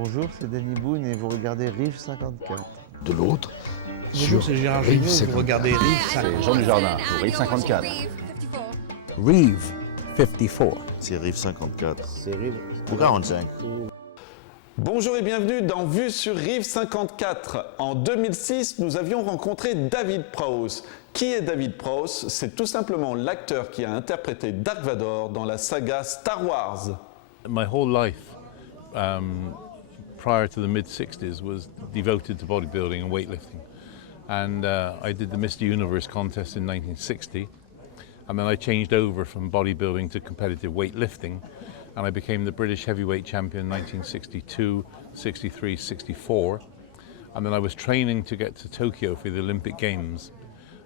Bonjour, c'est Danny Boone et vous regardez Rive 54. De l'autre, Bonjour, c'est Gérard Rive Jugnot, vous regardez Rive C'est 54. Jean Dujardin pour Rive 54. Rive 54. C'est Rive 54. C'est Rive. Ou 45. Bonjour et bienvenue dans Vue sur Rive 54. En 2006, nous avions rencontré David Prowse. Qui est David Prowse? C'est tout simplement l'acteur qui a interprété Dark Vador dans la saga Star Wars. My whole life, prior to the mid-60s, was devoted to bodybuilding and weightlifting. And I did the Mr. Universe contest in 1960. And then I changed over from bodybuilding to competitive weightlifting. And I became the British heavyweight champion in 1962, 63, 64. And then I was training to get to Tokyo for the Olympic Games.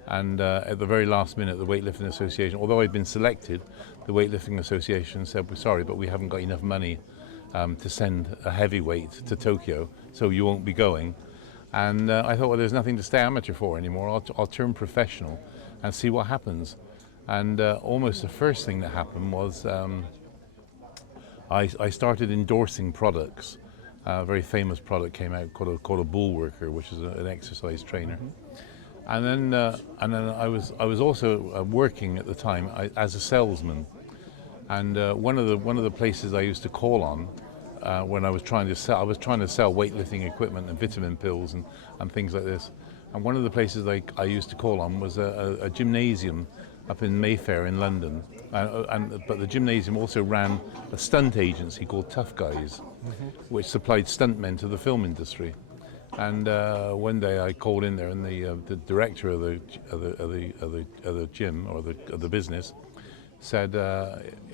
And at the very last minute, the Weightlifting Association, although I'd been selected, the Weightlifting Association said, we're sorry, but we haven't got enough money to send a heavyweight to Tokyo, so you won't be going. And I thought, well, there's nothing to stay amateur for anymore. I'll turn professional and see what happens. And almost the first thing that happened was I started endorsing products. A very famous product came out called a bull worker, which is an exercise trainer. And then I was also working at the time as a salesman. And one of the places I used to call on when I was trying to sell weightlifting equipment and vitamin pills and things like this. And one of the places I used to call on was a gymnasium up in Mayfair in London. But the gymnasium also ran a stunt agency called Tough Guys, which supplied stuntmen to the film industry. And one day I called in there, and the director of the gym or the business said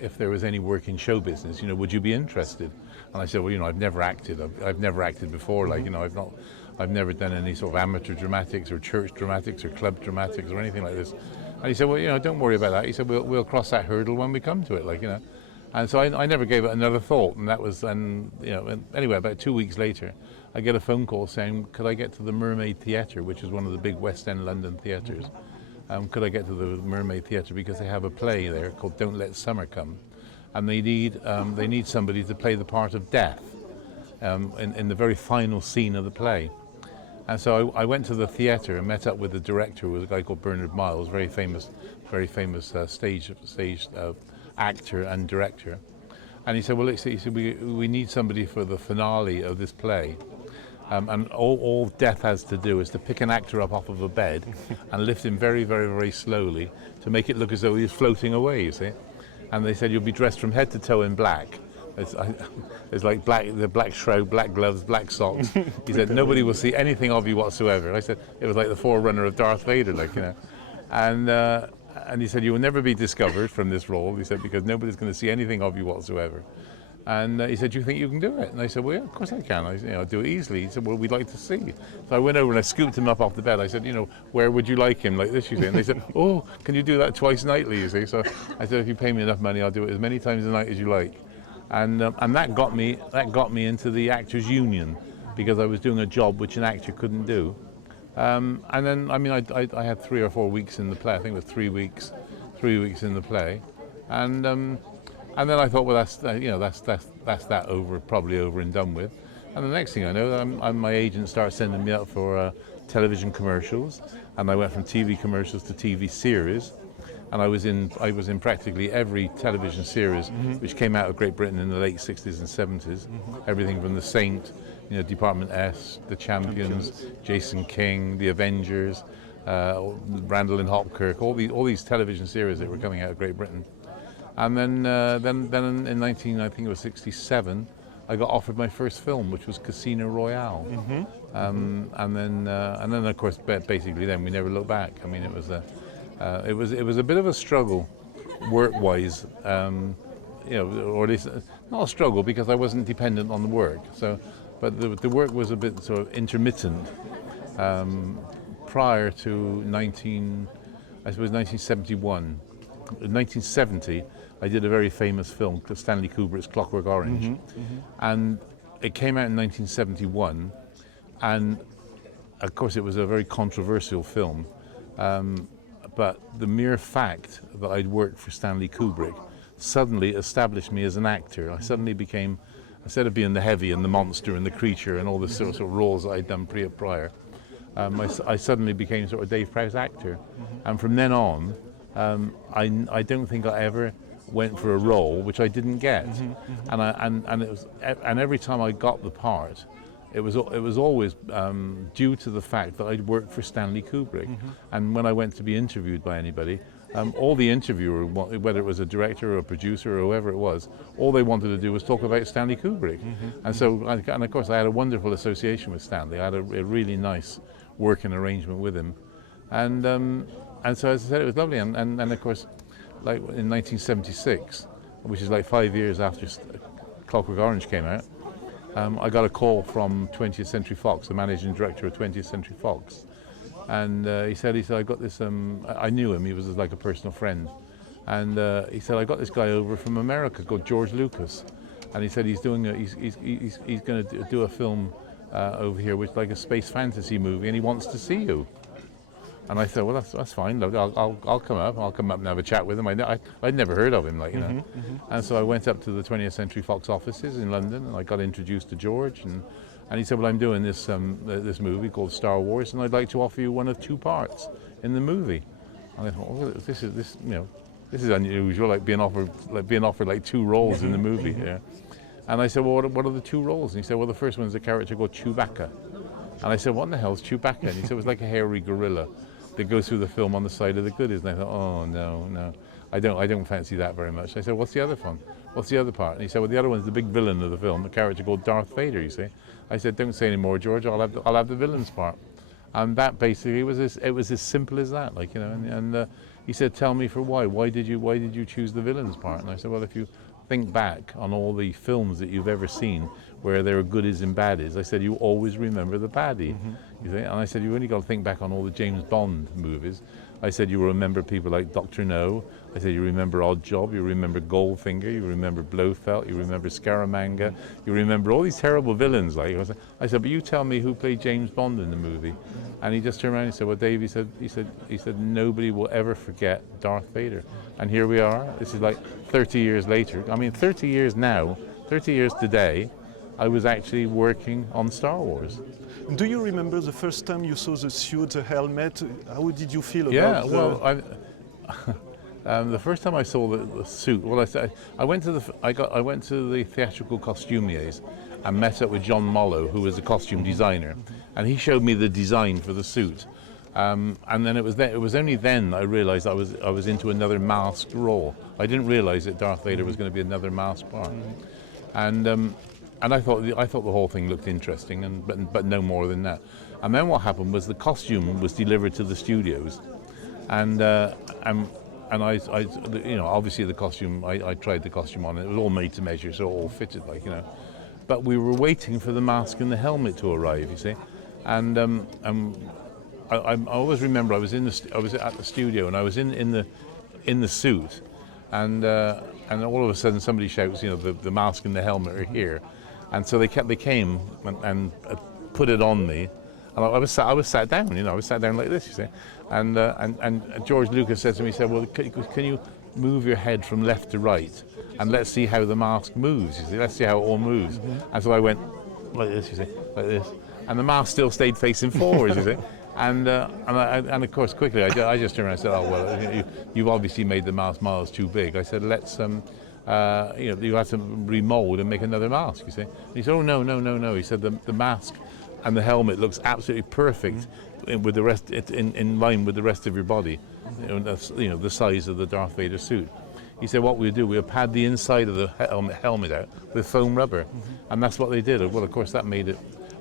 if there was any work in show business, would you be interested? And I said, well, I've never acted. I've never acted before. I've never done any sort of amateur dramatics or church dramatics or club dramatics or anything like this. And he said, well, don't worry about that. He said, we'll cross that hurdle when we come to it, And so I never gave it another thought. And that was, anyway, about 2 weeks later, I get a phone call saying, could I get to the Mermaid Theatre, which is one of the big West End London theatres? Could I get to the Mermaid Theatre because they have a play there called Don't Let Summer Come, and they need somebody to play the part of Death in the very final scene of the play. And so I went to the theatre and met up with the director, who was a guy called Bernard Miles, very famous stage actor and director. And he said, well, we need somebody for the finale of this play. And all Death has to do is to pick an actor up off of a bed and lift him very, very, very slowly to make it look as though he was floating away, you see. And they said, you'll be dressed from head to toe in black. It's like the black shroud, black gloves, black socks. He said, nobody will see anything of you whatsoever. I said, it was like the forerunner of Darth Vader, And he said, you will never be discovered from this role, he said, because nobody's going to see anything of you whatsoever. And he said, do you think you can do it? And I said, well, yeah, of course I can. I'll do it easily. He said, well, we'd like to see. So I went over and I scooped him up off the bed. I said, where would you like him? Like this, you see. And they said, oh, can you do that twice nightly, you see? So I said, if you pay me enough money, I'll do it as many times a night as you like. And that got me into the Actors Union, because I was doing a job which an actor couldn't do. And then, I had 3 or 4 weeks in the play. I think it was 3 weeks in the play. And then I thought, well, that's that probably over and done with. And the next thing I know, my agent started sending me out for television commercials, and I went from TV commercials to TV series, and I was in practically every television series which came out of Great Britain in the late 60s and 70s. Everything from The Saint, Department S, The Champions, Jason King, The Avengers, Randall and Hopkirk, all these television series that were coming out of Great Britain. And then in 1967, I got offered my first film, which was Casino Royale. And then of course, basically, then we never looked back. It was a bit of a struggle, work-wise, or at least not a struggle because I wasn't dependent on the work. So, but the work was a bit sort of intermittent prior to 1971. In 1970, I did a very famous film, Stanley Kubrick's Clockwork Orange, and it came out in 1971, and of course it was a very controversial film, but the mere fact that I'd worked for Stanley Kubrick suddenly established me as an actor. I suddenly became instead of being the heavy and the monster and the creature and all the sort of roles that I'd done prior, I suddenly became sort of Dave Prowse actor. And from then on, I don't think I ever went for a role which I didn't get. And every time I got the part, it was always due to the fact that I'd worked for Stanley Kubrick. And when I went to be interviewed by anybody, all the interviewer, whether it was a director or a producer or whoever it was, all they wanted to do was talk about Stanley Kubrick. And of course I had a wonderful association with Stanley. I had a really nice working arrangement with him. And so, as I said, it was lovely. And of course, like in 1976, which is like 5 years after Clockwork Orange came out, I got a call from 20th Century Fox, the managing director of 20th Century Fox. And he said, I got this, I knew him, he was like a personal friend. And he said, I got this guy over from America called George Lucas. And he said he's going to do a film over here, which is like a space fantasy movie, and he wants to see you. And I said, well, that's fine. Look, I'll come up. I'll come up and have a chat with him. I'd never heard of him, like, you know. And so I went up to the 20th Century Fox offices in London, and I got introduced to George. And he said, well, I'm doing this this movie called Star Wars, and I'd like to offer you one of 2 parts in the movie. And I thought, well, this is unusual, like being offered like 2 roles in the movie. Yeah. And I said, well, what are the 2 roles? And he said, well, the first one's a character called Chewbacca. And I said, what in the hell's Chewbacca? And he said, it was like a hairy gorilla that goes through the film on the side of the goodies. And I thought, oh no, I don't fancy that very much. I said, what's the other one? What's the other part? And he said, well, the other one's the big villain of the film, a character called Darth Vader, you see. I said, don't say any more, George, I'll have the villain's part. And that basically was as simple as that, like, you know. And he said, tell me for why. Why did you choose the villain's part? And I said, well, if you think back on all the films that you've ever seen where there are goodies and baddies, I said, you always remember the baddie. You see? And I said, you only got to think back on all the James Bond movies. I said, you remember people like Dr. No. I said, you remember Odd Job, you remember Goldfinger, you remember Blofeld, you remember Scaramanga, you remember all these terrible villains. Like I said, but you tell me who played James Bond in the movie. And he just turned around and said, well, Dave, he said, nobody will ever forget Darth Vader. And here we are. This is like 30 years later. I mean, 30 years now, 30 years today, I was actually working on Star Wars. Do you remember the first time you saw the suit, the helmet? How did you feel about the first time I saw the suit, well, I went to the theatrical costumiers and met up with John Mollo, who was a costume designer, and he showed me the design for the suit. And then it was only then I realized I was into another masked role. I didn't realize that Darth Vader was going to be another masked part. And I thought the whole thing looked interesting, but no more than that. And then what happened was the costume was delivered to the studios, and I you know, obviously the costume, I tried the costume on, and it was all made to measure, so it all fitted, like, you know. But we were waiting for the mask and the helmet to arrive, you see, and I always remember I was at the studio, and I was in the suit, and all of a sudden somebody shouts, you know, the mask and the helmet are here. And so they came and put it on me, and I was sat down, you know, I was sat down like this, you see, and George Lucas said to me, he said, well, can you move your head from left to right, and let's see how the mask moves, you see, let's see how it all moves. And so I went like this, you see, like this, and the mask still stayed facing forwards, you see. And of course, quickly, I just turned around and said, oh, well, you've obviously made the mask miles too big. I said, let's, you know, you have to remold and make another mask, you see. And he said, oh, no. He said, the mask and the helmet looks absolutely perfect with the rest, in line with the rest of your body. You know, that's, you know, the size of the Darth Vader suit. He said, what we'll do, we'll pad the inside of the helmet out with foam rubber. And that's what they did. Well, of course, that made it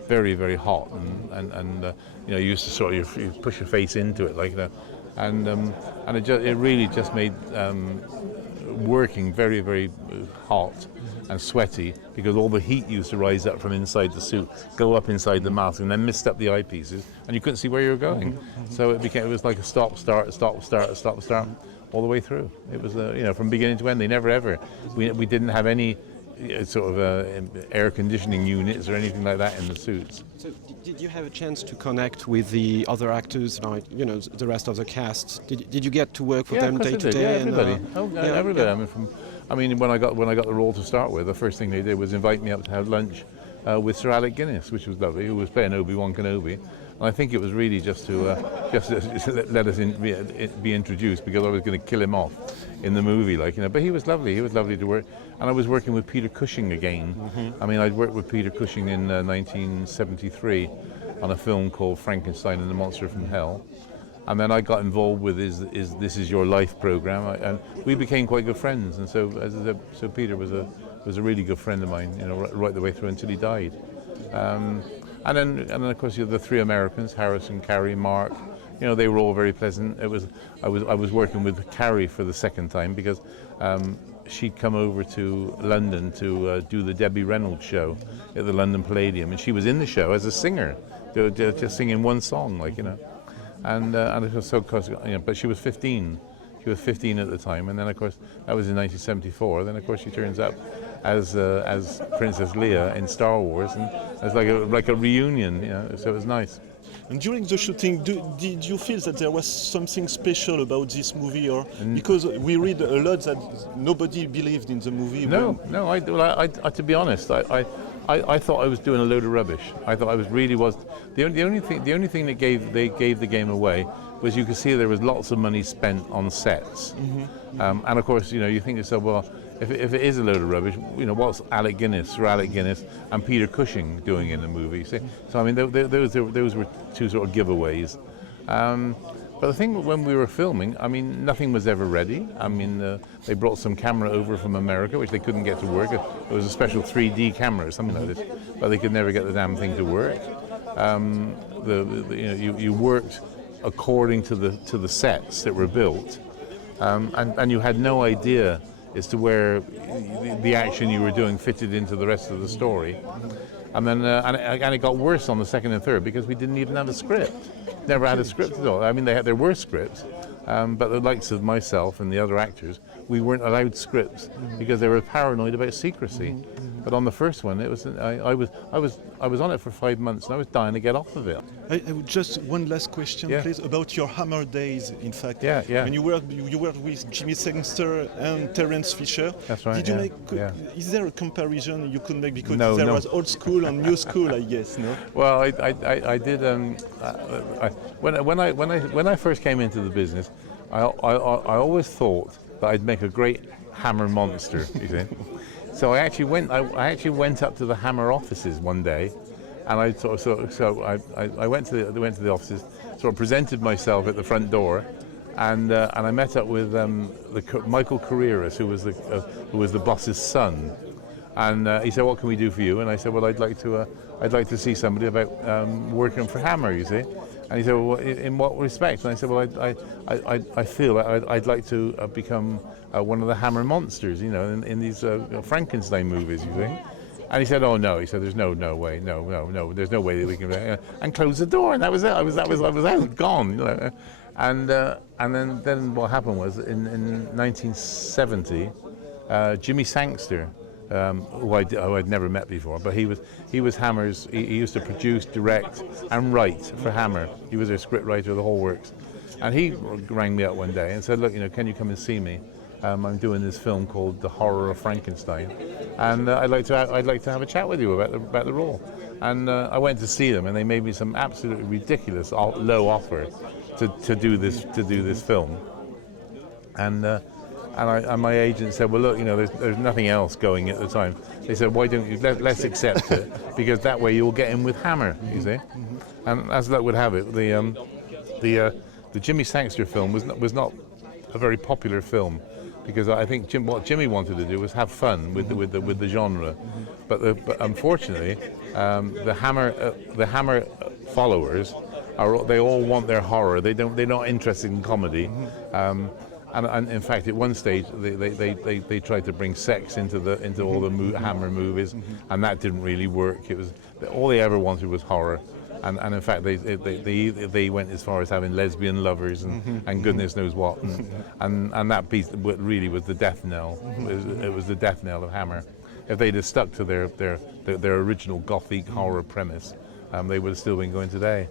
very, very hot, and you know, you used to sort of you push your face into it, like that, and it really just made working very, very hot and sweaty, because all the heat used to rise up from inside the suit, go up inside the mask, and then mist up the eyepieces, and you couldn't see where you were going. So it was like a stop, start, all the way through. It was you know, from beginning to end. They never ever. We didn't have any sort of air conditioning units or anything like that in the suits. So did you have a chance to connect with the other actors, like, you know, the rest of the cast? Did you get to work with them day to day? Yeah, everybody. Everybody. I mean, I mean, when I got the role to start with, the first thing they did was invite me up to have lunch with Sir Alec Guinness, which was lovely, who was playing Obi-Wan Kenobi. And I think it was really just to let us be introduced, because I was going to kill him off in the movie, like, you know. But he was lovely. He was lovely to work. And I was working with Peter Cushing again. I mean, I'd worked with Peter Cushing in 1973 on a film called Frankenstein and the Monster from Hell. And then I got involved with his This Is Your Life program, and we became quite good friends. And so, so Peter was a really good friend of mine, you know, right the way through until he died. And then of course, you have the three Americans, Harrison, Carrie, Mark. You know, they were all very pleasant. I was working with Carrie for the second time, because she'd come over to London to do the Debbie Reynolds show at the London Palladium, and she was in the show as a singer, just singing one song, like, you know. And it was so, you know, but she was 15. She was 15 at the time, and then of course that was in 1974. Then of course she turns up as Princess Leia in Star Wars, and it's like a reunion, you know. So it was nice. And during the shooting, did you feel that there was something special about this movie, or because we read a lot that nobody believed in the movie? No. I to be honest, I thought I was doing a load of rubbish. I thought I was the only thing that gave the game away was you could see there was lots of money spent on sets, and of course, you know, you think to yourself, well, if it is a load of rubbish, you know, what's Sir Alec Guinness and Peter Cushing doing in the movie? See? So I mean, those were two sort of giveaways. But the thing, when we were filming, I mean, nothing was ever ready. I mean, they brought some camera over from America, which they couldn't get to work. It was a special 3D camera or something like this, but they could never get the damn thing to work. You worked according to the sets that were built, and you had no idea as to where the action you were doing fitted into the rest of the story. And then and it got worse on the second and third, because we didn't even have a script. Never had a script at all. I mean, there were scripts, but the likes of myself and the other actors, we weren't allowed scripts because they were paranoid about secrecy. But on the first one, it was I was on it for 5 months, and I was dying to get off of it. Just one last question, please, about your Hammer days. In fact, yeah. When you worked with Jimmy Sangster and Terence Fisher. That's right. Did you make? Is there a comparison you could make, because No. was old school and new school, I guess? No. Well, I did. When I first came into the business, I always thought that I'd make a great Hammer monster. You see. So I actually went up to the Hammer offices one day, and I went to the offices, sort of presented myself at the front door, and I met up with Michael Carreras, who was the boss's son, and he said, "What can we do for you?" And I said, "Well, I'd like to see somebody about working for Hammer, you see." And he said, "Well, in what respect?" And I said, "Well, I feel I'd like to become one of the Hammer monsters, you know, in these Frankenstein movies, you think?" And he said, "Oh no," he said, "There's no way, no, there's no way that we can," and close the door, and that was it. I was out, gone, you know. And then what happened was in 1970, Jimmy Sangster, who I'd never met before, but he was Hammer's. He used to produce, direct, and write for Hammer. He was their script writer of the whole works, and he rang me up one day and said, "Look, you know, can you come and see me? I'm doing this film called The Horror of Frankenstein, and I'd like to have a chat with you about the role." And I went to see them, and they made me some absolutely ridiculous low offer to do this film, and my agent said, "Well, look, you know, there's nothing else going at the time." They said, "Why don't you let's accept it, because that way you'll get in with Hammer, you see." And as luck would have it, the Jimmy Sangster film was not a very popular film, because I think what Jimmy wanted to do was have fun with the genre, but unfortunately, the Hammer followers they all want their horror. They're not interested in comedy. And in fact, at one stage, they tried to bring sex into all the Hammer movies, and that didn't really work. It was all they ever wanted was horror, and in fact, they went as far as having lesbian lovers and goodness knows what, and that piece really was the death knell. It was the death knell of Hammer. If they'd have stuck to their original gothic horror premise, they would have still been going today.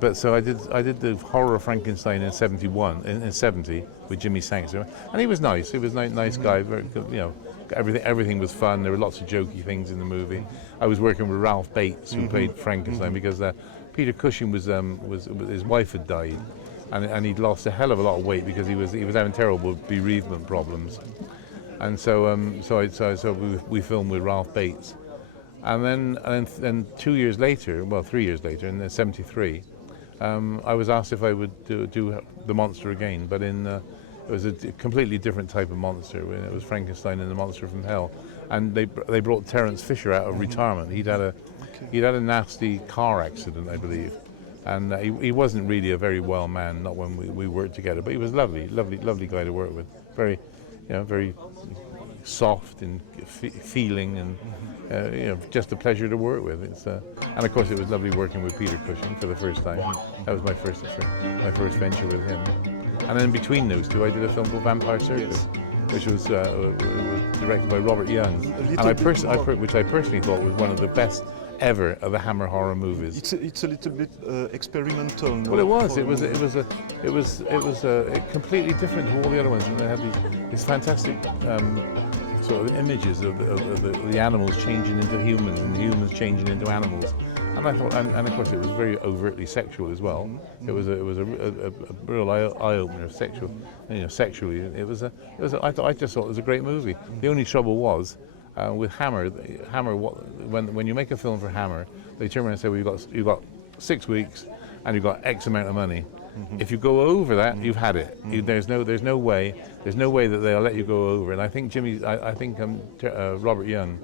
But so I did the horror of Frankenstein in '71, in '70 with Jimmy Saxon, and he was nice. He was a nice guy. Very, you know, everything was fun. There were lots of jokey things in the movie. I was working with Ralph Bates, who played Frankenstein, because Peter Cushing was his wife had died, and he'd lost a hell of a lot of weight because he was having terrible bereavement problems, and so we filmed with Ralph Bates. And then 2 years later, well, 3 years later, in '73, I was asked if I would do the monster again, but it was a completely different type of monster. It was Frankenstein and the Monster from Hell, and they brought Terence Fisher out of retirement. He'd had a nasty car accident, I believe, and he wasn't really a very well man, not when we worked together. But he was lovely guy to work with. Very, you know, very soft and feeling, and you know, just a pleasure to work with. And of course, it was lovely working with Peter Cushing for the first time. That was my first venture with him. And then between those two, I did a film called Vampire Circus, which was directed by Robert Young, which I personally thought was one of the best ever of the Hammer horror movies. It's a little bit experimental. No? Well, it was. It was completely different to all the other ones, and they had these fantastic sort of images of the animals changing into humans and the humans changing into animals. And I thought, and of course, it was very overtly sexual as well. It was a real eye opener of sexual, you know, sexually. I just thought it was a great movie. The only trouble was, with Hammer, when you make a film for Hammer, they turn around and say, well, you've got 6 weeks and you've got X amount of money. If you go over that, you've had it. There's no way that they'll let you go over. And I think Robert Young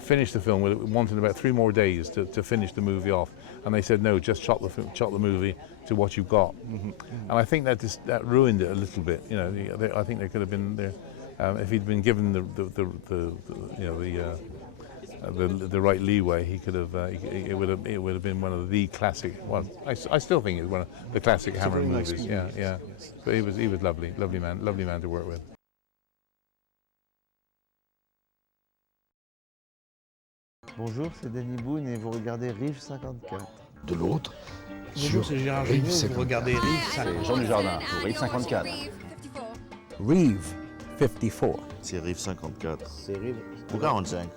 finished the film wanting about 3 more days to finish the movie off, and they said no, just chop the movie to what you've got. And I think that ruined it a little bit. You know, I think there could have been there. If he'd been given the right leeway, he could have. It would have been one of the classic. Well, I still think it's one of the classic Hammer movies. Nice yeah, movie. yeah. But he was lovely man to work with. Bonjour, c'est Danny Boone et vous regardez Rive 54. De l'autre, Bonjour, c'est Gérard Rive Jugnot, vous 54. regardez Rive 54. Jean Dujardin pour Rive 54. Reeve 54. C'est Rive 54. C'est Rive Ou 45.